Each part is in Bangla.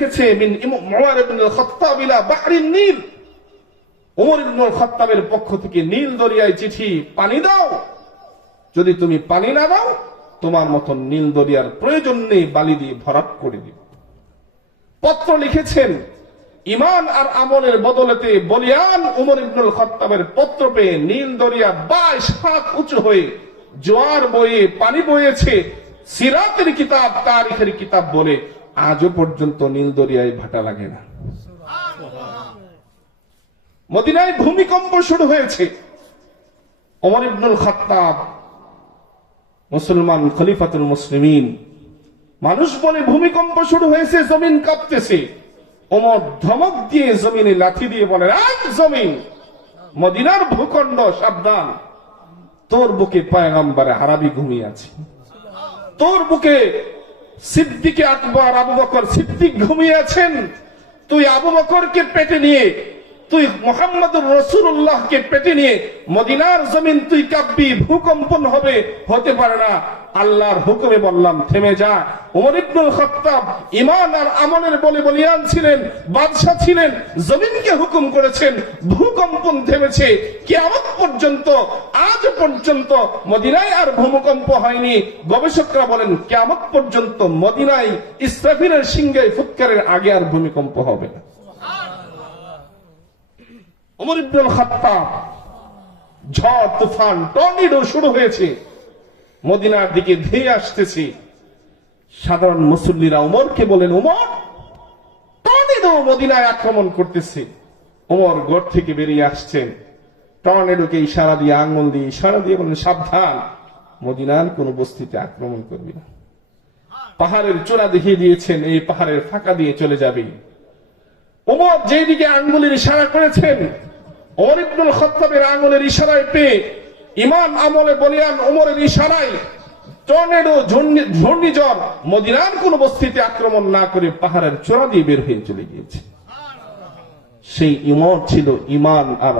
লিখেছে নীল। উমর ইবনুল পক্ষ থেকে নীল দরিয়ায় চিঠি, পানি দাও। যদি তুমি পানি না দাও, তোমার মতন নীল দরিয়ার প্রয়োজন নেই, বালি দিয়ে ভরাট করে দিব পত্র লিখেছেন, ইমান আর আমলের বদলেতে বলিয়ান উমর ইবনুল খত্তাবের পত্র পেয়ে নীল দরিয়া বাইশ হাত উঁচু হয়ে জোয়ার বয়ে পানি বয়েছে। সিরাতের কিতাব, তারিখের কিতাব বলে আজও পর্যন্ত নীল দরিয়ায় ভাটা লাগে না। মদিনায় ভূমিকম্প শুরু হয়েছে। ওমর ইবনুল খত্তাব, মুসলমান খলিফাতুল মুসলিমিন, মানুষ বলে ভূমিকম্প শুরু হয়েছে, জমিন কাঁপতেছে। অমর ধমক দিয়ে জমিনে লাথি দিয়ে বলে আজ জমিন, মদিনার ভূখণ্ড সাবধান। তোর বুকে পায়গাম্বারে হারাবি ঘুমিয়ে আছে। তোর বুকে সিদ্দিকে আকবর আবু বকর সিদ্দিক ঘুমিয়ে আছেন। তুই আবু বকরকে পেটে নিয়ে তুই মোহাম্মদুর রসুল্লাহকে পেটে নিয়ে মদিনার জমিন তুই কাব্বি ভূকম্পন হবে, হতে পারে না। আল্লাহর হুকুমে বললাম, থেমে যা। ওমর ইবনুল ইমান আর আমলের বলে বলিয়ান ছিলেন, বাদশাহ ছিলেন, জমিনকে হুকুম করেছেন, ভূকম্পন থেমেছে। কিয়ামত পর্যন্ত, আজ পর্যন্ত মদিনায় আর ভূমিকম্প হয়নি। গবেষকরা বলেন, কিয়ামত পর্যন্ত মদিনায় সিংহে ফুৎকারের আগে আর ভূমিকম্প হবে না। ওমর ইবনুল খাত্তাব, ঝড়, তুফান, টর্নেডো শুরু হয়েছে। মদিনার দিকে ধেয়ে আসতেছে। সাধারণ মুসল্লিরা উমরকে বলেন উমর টর্নেডো মদিনায় আক্রমণ করতেছে। উমর ঘর থেকে বেরিয়ে আসছেন। টর্নেডোকে ইশারা দিয়ে আঙ্গুল দিয়ে ইশারা দিয়ে বলেন, সাবধান, মদিনার কোন বস্তিতে আক্রমণ করবি না। পাহাড়ের চূড়া দেখিয়ে দিয়েছেন, এই পাহাড়ের ফাঁকা দিয়ে চলে যাবে। ওমর যেদিকে আঙ্গুলের ইশারা করেছেন ইবনুল খত্তাবের আঙ্গুলের ইশারায় পেয়ে ইমাম আমলে বলিয়ান ইশারায় কোন আক্রমণ না করে পাহাড়ের চূড়া দিয়ে বের হয়ে চলে গিয়েছে। সেই ইমর ছিল ইমান আর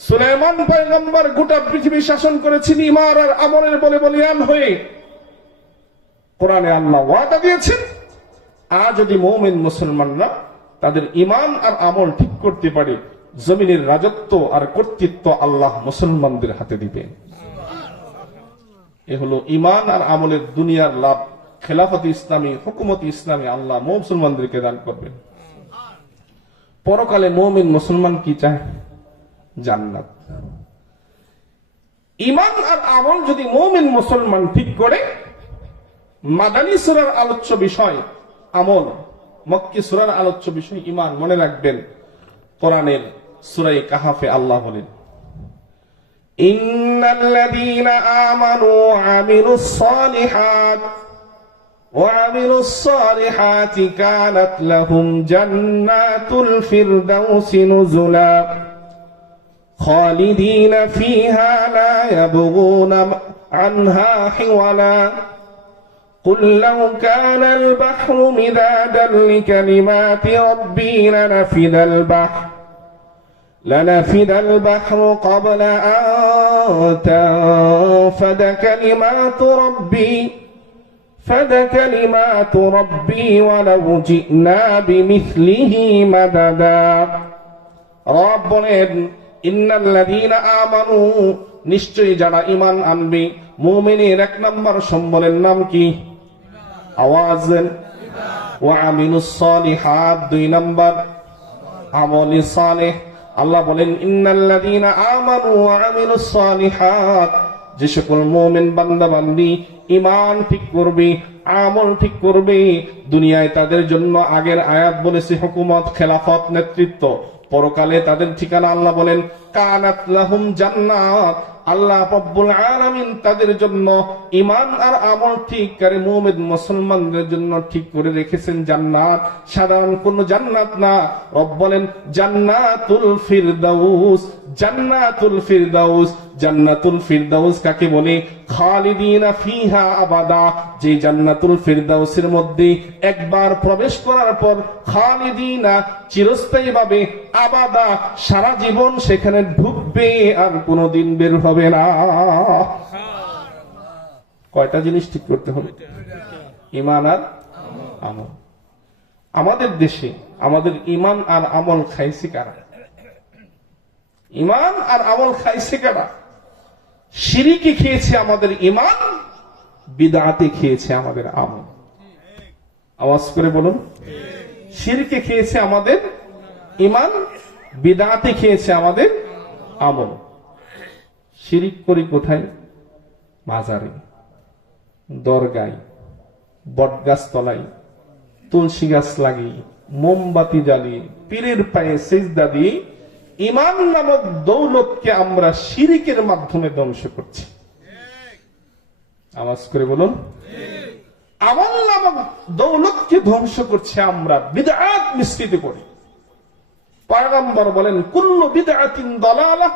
সুলাইমান পয়গম্বর গোটা পৃথিবী শাসন করেছেন ইমার আর আমলের বলে বলিয়ান হয়ে। কোরআনে আল্লাহ ওয়াদা দিয়েছেন আর যদি মৌমিন মুসলমানরা তাদের ইমান আর আমল ঠিক করতে পারে, জমিনের রাজত্ব আর কর্তৃত্ব আল্লাহ মুসলমানদের হাতে দিবে। এ হলো ইমান আর আমলের দুনিয়ার লাভ। খেলাফত ইসলামী, হুকুমত ইসলামী আল্লাহ মুসলমানদেরকে দান করবেন। পরকালে মৌমিন মুসলমান কি চায়? জান্নাত। ইমান আর আমল যদি মৌমিন মুসলমান ঠিক করে, মাদানী সুরার আলোচ্য বিষয় আমল। মক্কি সুরার আলোচ্য বিষয় ইমান মনে রাখবেন কোরআনের সুরাই কাহাফে আল্লাহ বলেন إن الذين آمنوا وعملوا الصالحات وعملوا الصالحات كانت لهم جنات الفردوس نزلا خالدين فيها لا يبغون عنها حولا قل لو كان البحر مدادا لكلمات ربي لنفد البحر لنفد البحر قبل أن تنفد كلمات ربي فد كلمات ربي ولو جئنا بمثله مددا রব বলেন ইন্নাল্লাযীনা আমানু নিশ্চয়ই যারা ঈমান আনবে মুমিনের এক নম্বর সম্বলের নাম কি আওয়াজ দেন ওয়া আমিলুস সালিহাত দুই আল্লাহ বলেন ঠিক করবে করবে, দুনিয়ায় তাদের জন্য আগের আয়াত বলেছে হুকুমত, খেলাফত, নেতৃত্ব। পরকালে তাদের ঠিকানা আল্লাহ বলেন, কানাত জান্নাত। আল্লাহ রব্বুল আলামিন তাদের জন্য ইমান আর আমল ঠিক করে মুমিন মুসলমানদের জন্য ঠিক করে রেখেছেন জান্নাত। সাধারণ কোন জান্নাত না। রব বলেন, জান্নাতুল ফিরদাউস জান্নাতুল ফিরদাউস। জান্নাতুল ফিরদাউস কাকে বলে? খালিদিনা ফিহা আবাদা। যে জান্নাতুল ফিরদাউসের মধ্যে একবার প্রবেশ করার পর খালিদিনা চিরস্থায়ী ভাবে আবাদা। সারা জীবন সেখানে ঢুকবে আর কোনোদিন বের হবে না। কয়টা জিনিস ঠিক করতে হবে? ইমান আর আমল। আমাদের দেশে আমাদের ইমান আর আমল খাইছে কারা? ইমান আর আমল খাইছে কারা? সিরিকে খেয়েছে আমাদের ইমান বিদাতে খেয়েছে আমাদের আমল। আওয়াজ করে বলুন। সিরকে খেয়েছে আমাদের ইমান বিদাতে খেয়েছে আমাদের আমল। শিরিক করি কোথায়? মাজারে দরগায় বটগাছ তলায় তুলসী গাছ লাগিয়ে, মোমবাতি জ্বালিয়ে, পীরের পায়ে সেজদা দিয়ে ইমান নামক দৌলতকে আমরা শিরিকের মাধ্যমে ধ্বংস করছি। আওয়াজ করে বলুন। আমল নামক দৌলতকে ধ্বংস করছে আমরা, বিদআত মিশ্রিত করি। পয়গম্বর বলেন, কুল্লু বিদআতিন দলালাহ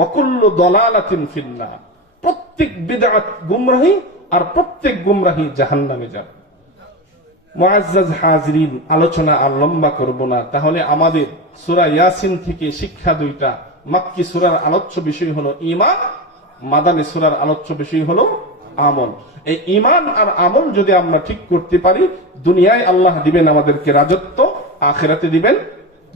ওয়া কুল্লু দলালাতিন ফিন্নার। প্রত্যেক বিদআত গুমরাহি আর প্রত্যেক গুমরাহি জাহান্নামে যাবে। মুআজ্জাজ হাজরিন, আলোচনা আর লম্বা করব না। তাহলে আমাদের সূরা ইয়াসিন থেকে শিক্ষা দুইটা। মাক্কি সূরার আলোচ্য বিষয় হলো ইমান মাদানী সুরার আলোচ্য বিষয় হলো আমল। এই ইমান আর আমল যদি আমরা ঠিক করতে পারি, দুনিয়ায় আল্লাহ দিবেন আমাদেরকে রাজত্ব, আখেরাতে দিবেন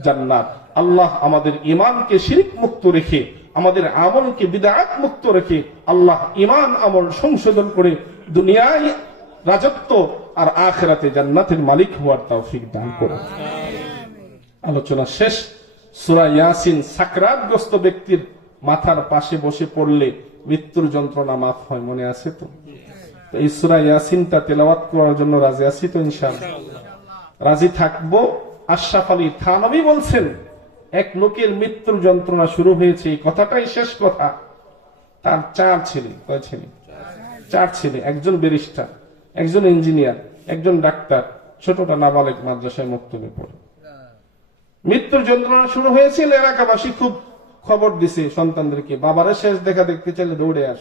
জান্নাত। আল্লাহ আমাদের ইমানকে শিরিক মুক্ত রেখে, আমাদের আমলকে বিদায়াত মুক্ত রেখে, আল্লাহ ইমান আমল সংশোধন করে দুনিয়ায় রাজত্ব আর আখেরাতে জান্নাতের মালিক হওয়ার তৌফিক দান করুন। আলোচনা শেষ। সুরা ইয়াসিন সাকরাতগ্রস্ত ব্যক্তির মাথার পাশে বসে পড়লে মৃত্যুর যন্ত্রণা মাফ হয় মনে আছে তো? তো এই সুরা ইয়াসিনটা তেলাওয়াত করার জন্য রাজি আছি তো ইনশাআল্লাহ? রাজি থাকব? আশরাফ আলী থানবী বলছেন এক লোকের মৃত্যুর যন্ত্রণা শুরু হয়েছে এই কথাটাই শেষ কথা। তার চার ছেলে কয় ছেলে। চার ছেলে একজন ব্যারিস্টার। একজন ইঞ্জিনিয়ার, একজন ডাক্তার, ছোটটা নাবালেক মাদ্রাসায় মক্তবে পড়ে। মৃত্যুর যন্ত্রণা শুরু হয়েছিল এলাকাবাসী, খুব খবর দিছে সন্তানদেরকে, বাবারা শেষ দেখা দেখতে চাইলে দৌড়ে আস।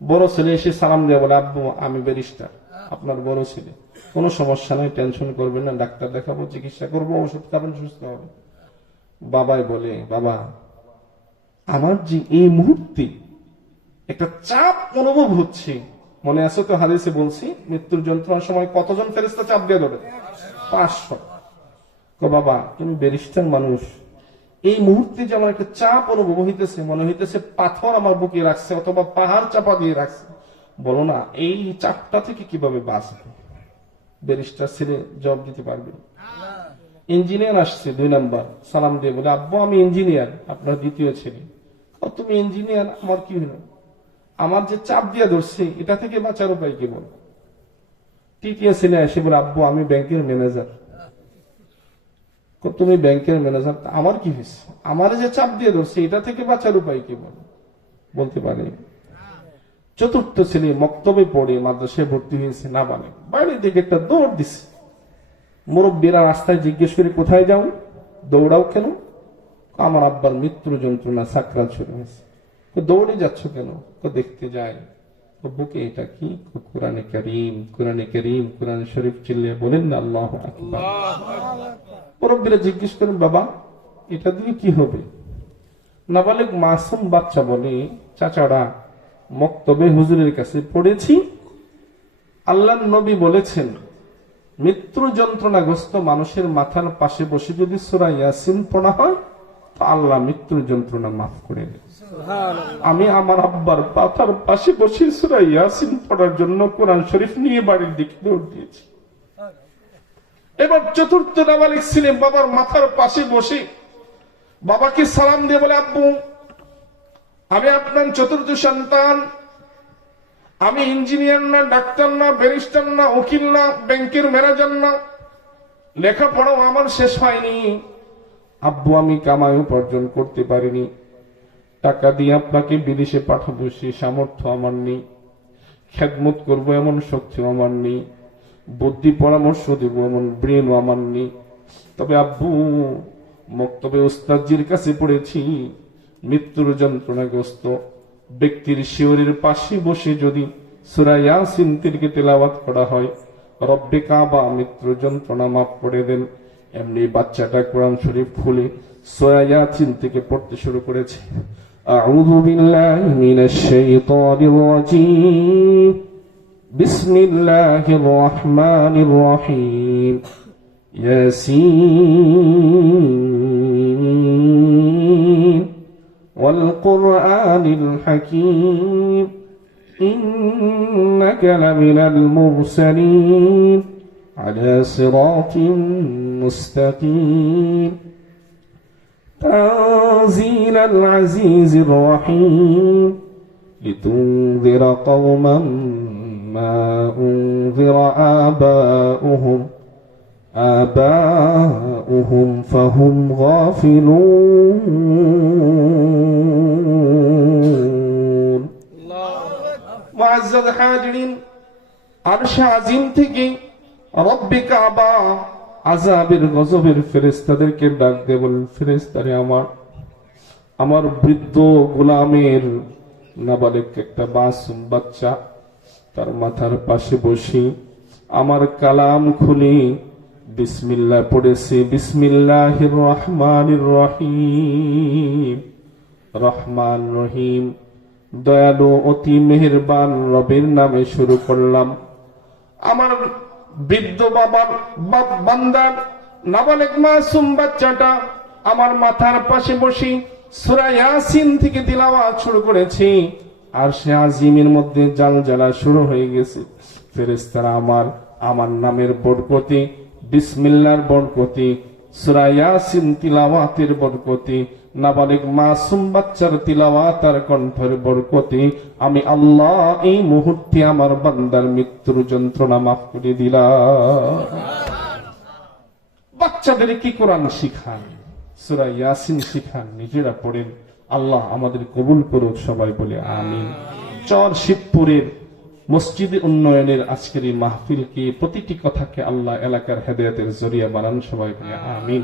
বড় ছেলে এসে সালাম দিয়ে বলে, আব্বু, আমি ব্যারিস্টার, আপনার বড় ছেলে। কোনো সমস্যা নাই, টেনশন করবেন না, ডাক্তার দেখাবো, চিকিৎসা করব, ওষুধ খাবেন, সুস্থ হবে বাবাই বলে, বাবা, আমার যে এই মুহূর্তে একটা চাপ অনুভব হচ্ছে মনে আছে তো হাদিসে বলছি, মৃত্যুর যন্ত্রণার সময় কতজন ফেরেস্তা চাপ দিয়ে দেবে পাঁচশো। কো বাবা, তুমি ব্যারিস্টার মানুষ। এই মুহূর্তে যে আমার একটা চাপ অনুভব হইতেছে, মনে হইতেছে পাথর আমার বুকে রাখছে অথবা পাহাড় চাপা দিয়ে রাখছে। বলো না, এই চাপটা থেকে কীভাবে বাঁচবে? ব্যারিস্টার ছেলে জবাব দিতে পারবে ইঞ্জিনিয়ার আসছে দুই নাম্বার, সালাম দিয়ে বলে, আব্বু, আমি ইঞ্জিনিয়ার, আপনার দ্বিতীয় ছেলে। তুমি ইঞ্জিনিয়ার, আমার কি হলো? আমার যে চাপ দিয়ে ধরছে, এটা থেকে বাঁচার উপায় কি বল? তৃতীয় ছেলে এসে বলে, আব্বু, আমি ব্যাংকের ম্যানেজার। তুমি ব্যাংকের ম্যানেজার আমার কি হয়েছে? আমার যে চাপ দিয়ে ধরছে, এটা থেকে বাঁচার উপায় কি বল? বলতে পারে। চতুর্থ ছেলে মক্তবে পড়ে মাদ্রাসায় ভর্তি হয়েছে, না বলে বাইরে দিকে একটা দৌড় দিছে। মুরব্বীরা রাস্তায় জিজ্ঞেস করে, কোথায় যাও? দৌড়াও কেন? আমার আব্বার মৃত্যু যন্ত্রণা সাকরাত শুরু হয়েছে। দৌড়ে যাচ্ছ কেন? তো দেখতে যায় তো বুকে এটা কি? কোরআনে করিম কোরআনে করিম কোরআন শরীফ চিল্লে বলেন না আল্লাহ মুরব্বীরা জিজ্ঞেস করেন বাবা এটা দিয়ে কি হবে? নাবালেক মাসুম বাচ্চা বলে চাচারা মক্তবে হুজুরের কাছে পড়েছি। আল্লাহ নবী বলেছেন মৃত্যু যন্ত্রণাগ্রস্ত মানুষের মাথার পাশে বসে যদি সুরা ইয়াসিন পড়া হয় আল্লাহ মৃত্যুর যন্ত্রণা মাফ করে আমি আমার আব্বার পাথার পাশে বসে সুরা ইয়াসিন পড়ার জন্য কোরআন শরীফ নিয়ে বাড়ির দিকে দৌড় দিয়েছি। এবার চতুর্থ নাবালিক ছিলেন বাবার মাথার পাশে বসে। বাবাকে সালাম দিয়ে বলে আব্বু আমি আপনার চতুর্থ সন্তান। আমি ইঞ্জিনিয়ার না ডাক্তার না ব্যারিস্টার না উকিল না ব্যাংকের ম্যানেজার না। লেখাপড়াও আমার শেষ হয়নি। আব্বু, আমি কামাই উপার্জন করতে পারিনি। টাকা দিয়ে আপনাকে বিদেশে পাঠাবো সে সামর্থ্য আমার নেই। খেদমত করব এমন শক্তিও আমার নেই। বুদ্ধি পরামর্শ দেব এমন ব্রেনও আমার নেই। তবে আব্বু, মক্তবে ওস্তাদজির কাছে পড়েছি, মৃত্যুর যন্ত্রণাগ্রস্ত। ব্যক্তির শিওরের পাশে বসে যদি সুরাইয়া ইয়াসিন তিরকে তেলাওয়াত করা হয়, রব্বে কাবা মৃত্যুর যন্ত্রণা মাফ করে দেন। এমনি বাচ্চাটা কোরআন শরীফ খুলে সুরা ইয়াসিন থেকে পড়তে শুরু করেছে أعوذ بالله من الشيطان الرجيم بسم الله الرحمن الرحيم ياسين والقرآن الحكيم إنك لمن المرسلين على صراط مستقيم. تنزيل العزيز الرحيم. لتنذر قوما ما أنذر آباؤهم. آباؤهم فهم غافلون. معزز حاضرين عرش عظيم تكي রব্বে কাবা আজাবের গজবের ফেরেস্তাদেরকে ডাক দে বলেন ফেরেস্তারে আমার। আমার বৃদ্ধ গোলামের নাবালেক একটা মাসুম বাচ্চা, তার মাথার পাশে বসে। আমার কালাম খুলে, বিসমিল্লা পড়েছে বিসমিল্লাহ রহমান রহিম। রহমান রহিম, দয়ালু অতি মেহেরবান, রবের নামে শুরু করলাম। আমার বৃদ্ধ বাবার বান্দার নাবালেক মাসুম বাচ্চাটা আমার মাথার পাশে বসি সূরা ইয়াসিন থেকে তিলাওয়াত শুরু করেছি। আর সে আজিমের মধ্যে জাল জ্বালা শুরু হয়ে গেছে। ফেরেশতারা আমার আমার নামের বরকতি, বিসমিল্লার বরকতি, সূরা ইয়াসিন তিলাওয়াতের বরকতি নাবালিক মাসুম বাচ্চার তিলাওয়াত আর কণ্ঠের বরকতি, আমি আল্লাহ এই মুহূর্তে আমার বান্দার মৃত্যুর যন্ত্রণা মাফ করে দিলাম। বাচ্চাদের কি কোরআন শিখান? সূরা ইয়াসিন শিখান, নিজেরা পড়েন। আল্লাহ আমাদের কবুল করুক সবাই বলে আমি চর শিবপুরের মসজিদ উন্নয়নের আজকের এই মাহফিলকে প্রতিটি কথাকে আল্লাহ এলাকার হেদায়তের জরিয়া বানান সবাই বলে আমিন।